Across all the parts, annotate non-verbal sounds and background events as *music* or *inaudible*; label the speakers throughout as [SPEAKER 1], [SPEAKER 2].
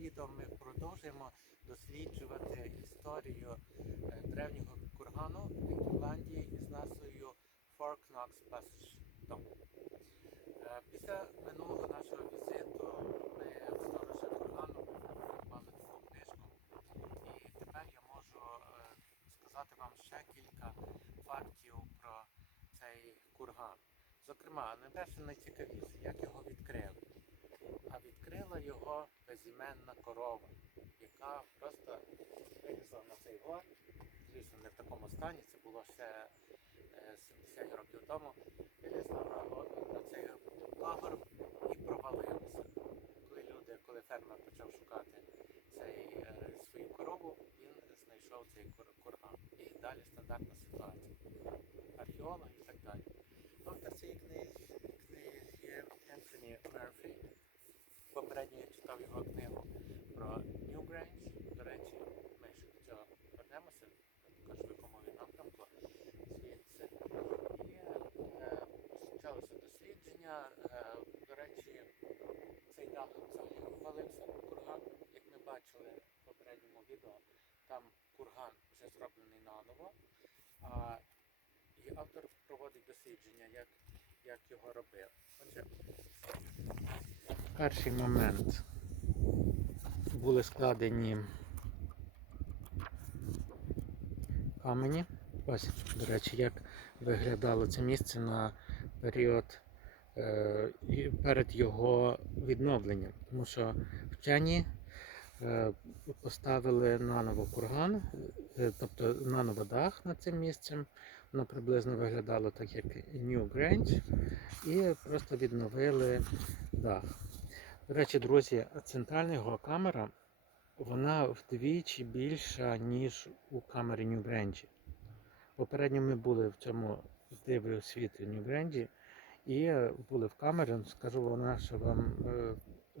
[SPEAKER 1] відео ми продовжуємо досліджувати історію е, древнього кургану в Ірландії із назвою Fort Knox Passage Dome. Е, Після минулого нашого візиту ми в сторожі кургану мали таку книжку, і тепер я можу е, сказати вам ще кілька фактів про цей курган. Зокрема, найперше найцікавіше, як його відкрили. А відкрила його безіменна корова, яка просто вилізла на цей гор. Звісно, не в такому стані, це було ще е, 70 років тому. Вилізла на, цей пагорб і провалилася. Коли люди, коли фермер почав шукати цей, е, свою корову, він знайшов цей кур- курган. І далі стандартна ситуація. Археологи і так далі. Автор цієї книги, книги є Ентоні Мерфі. Попередньо я читав його книгу про New Grange. До речі, ми ще до цього вернемося, також в напрямку звідси. І е, дослідження. Е, до речі, цей дах взагалі обвалився курган, як ми бачили в попередньому відео. Там курган вже зроблений наново. А, і автор проводить дослідження, як, як його робив. Отже, перший момент були складені камені. Ось, до речі, як виглядало це місце на період е, перед його відновленням. Тому що вчені е, поставили наново курган, е, тобто наново дах над цим місцем. Воно приблизно виглядало так, як New Grange, і просто відновили дах. До речі, друзі, центральна його камера вона вдвічі більша, ніж у камері New Grange. Попередньо ми були в цьому диві у світі New Grange і були в камері, скажу вона, що вам е,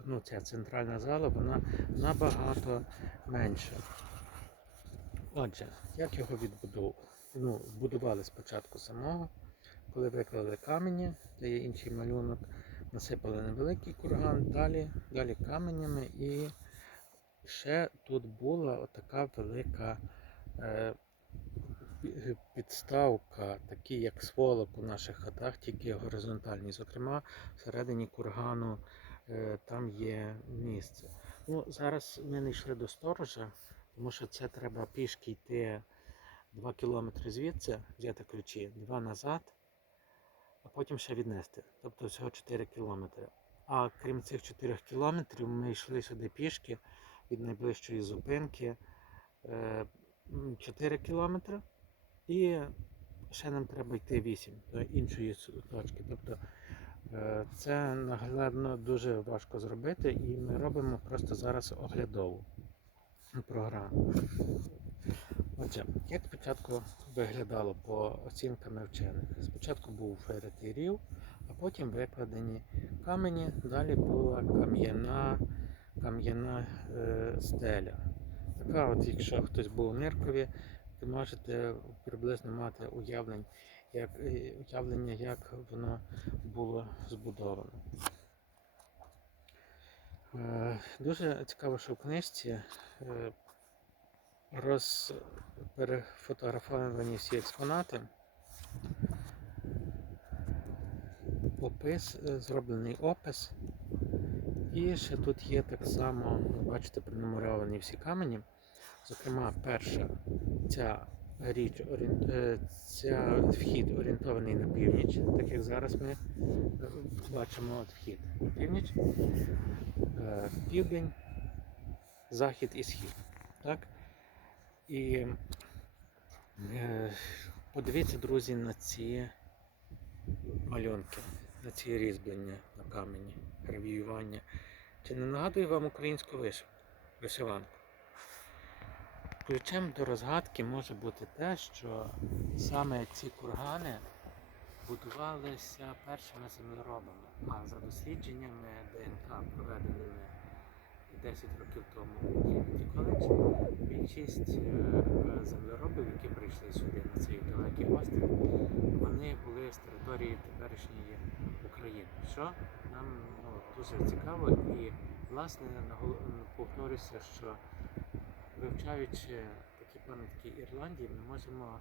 [SPEAKER 1] ну, ця центральна зала вона набагато менша. Отже, як його відбудовували? Ну, будували спочатку самого, коли виклали камені, де є інший малюнок, насипали невеликий курган, далі, далі каменями і ще тут була отака велика е, підставка, такі як сволок у наших хатах, тільки горизонтальні. Зокрема, всередині кургану е, там є місце. Ну, зараз ми не йшли до сторожа, тому що це треба пішки йти 2 кілометри звідси, взяти ключі, 2 назад, а потім ще віднести. Тобто всього 4 кілометри. А крім цих 4 кілометрів, ми йшли сюди пішки від найближчої зупинки е, 4 кілометри. І ще нам треба йти 8 до іншої точки. Тобто е, це наглядно дуже важко зробити, і ми робимо просто зараз оглядову програму. Отже, як спочатку виглядало по оцінкам вчених? Спочатку був рів, а потім викладені камені, далі була кам'яна кам'яна е, стеля. Така от, якщо хтось був у Ниркові, ви можете приблизно мати уявлення, як, е, уявлення, як воно було збудовано. Е, Дуже цікаво, що в книжці е, роз перефотографовані всі експонати. Опис, е, зроблений опис. І ще тут є так само, бачите, пронумеровані всі камені. Зокрема, перша ця річ, е, ця вхід орієнтований на північ, так як зараз ми е, бачимо от вхід на північ, е, південь, захід і схід. Так? І подивіться, друзі, на ці малюнки, на ці різьблення на камені, гравіювання. Чи не нагадує вам українську вишивку, вишиванку? Ключем до розгадки може бути те, що саме ці кургани будувалися першими землеробами, а за дослідженнями ДНК, проведеними 10 років тому у Трініті коледж, більшість е, землеробів, які прийшли сюди на цей далекий острів, вони були з території теперішньої України, що нам ну, дуже цікаво. І Власне, повторюся, що вивчаючи такі пам'ятки Ірландії, ми можемо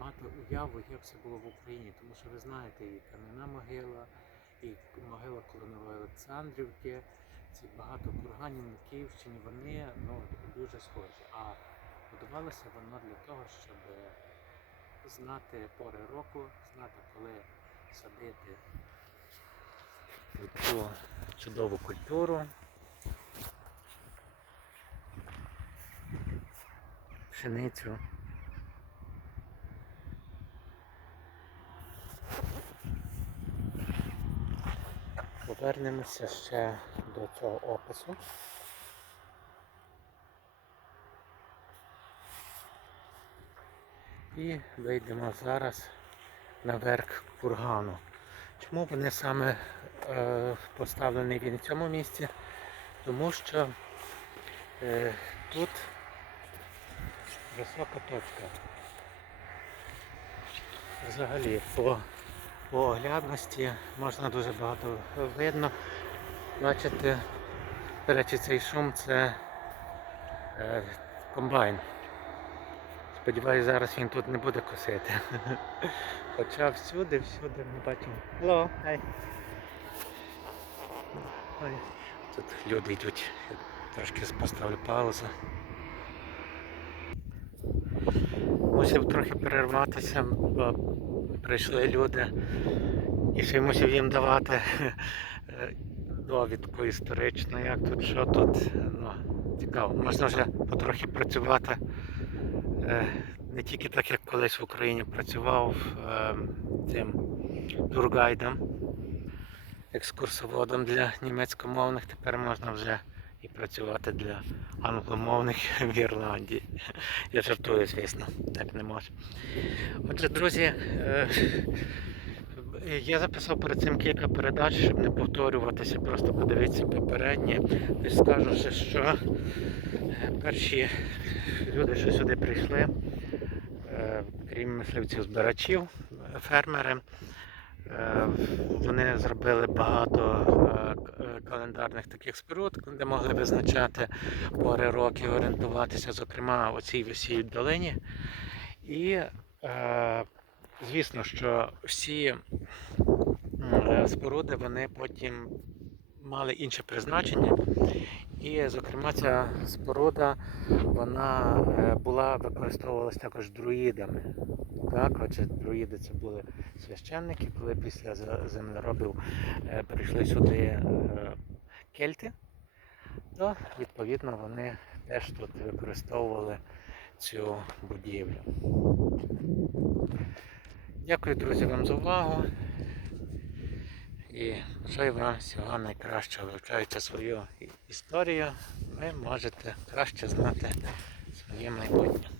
[SPEAKER 1] мати уяву, як це було в Україні. Тому що ви знаєте, і кам'яна могила, і могила Колонової Олександрівки, ці багато курганів на Київщині, вони ну, дуже схожі. А будувалося воно для того, щоб знати пори року, знати, коли садити цю чудову культуру. Пшеницю. Повернемося ще до цього опису. І вийдемо зараз наверх кургану. Чому вони саме е, поставлені він в цьому місці? Тому що е, тут висока точка. Взагалі по, по оглядності можна дуже багато видно. Бачите, до речі, цей шум це е, комбайн. Сподіваюсь, зараз він тут не буде косити. *laughs* Хоча всюди, всюди ми бачимо. Hello, hi. Тут люди йдуть. Я трошки поставлю паузу. Мусив трохи перерватися, бо прийшли люди і ще мусив їм давати е, довідку історичну, як тут, що тут. Ну, цікаво. Можна вже потрохи працювати. Е, Не тільки так, як колись в Україні працював е, цим тургайдом, екскурсоводом для німецькомовних, тепер можна вже і працювати для англомовних в Ірландії. *laughs* Я жартую, звісно, так не можу. Отже, друзі, е, я записав перед цим кілька передач, щоб не повторюватися, просто подивіться попередні. І скажу що е, перші люди, що сюди прийшли, е, крім мисливців-збирачів, фермери, вони зробили багато е, е, календарних таких споруд, де могли визначати пори років, орієнтуватися, зокрема у цій висій долині. І е, звісно, що всі е, споруди вони потім мали інше призначення. І, зокрема, ця споруда вона е, була використовувалася також друїдами. Так, отже, друїди це були священники, коли після землеробів е, прийшли сюди е, кельти, то відповідно вони теж тут використовували цю будівлю. Дякую, друзі, вам за увагу. І бажаю вам всього найкращого. Вивчаючи свою історію, ви можете краще знати своє майбутнє.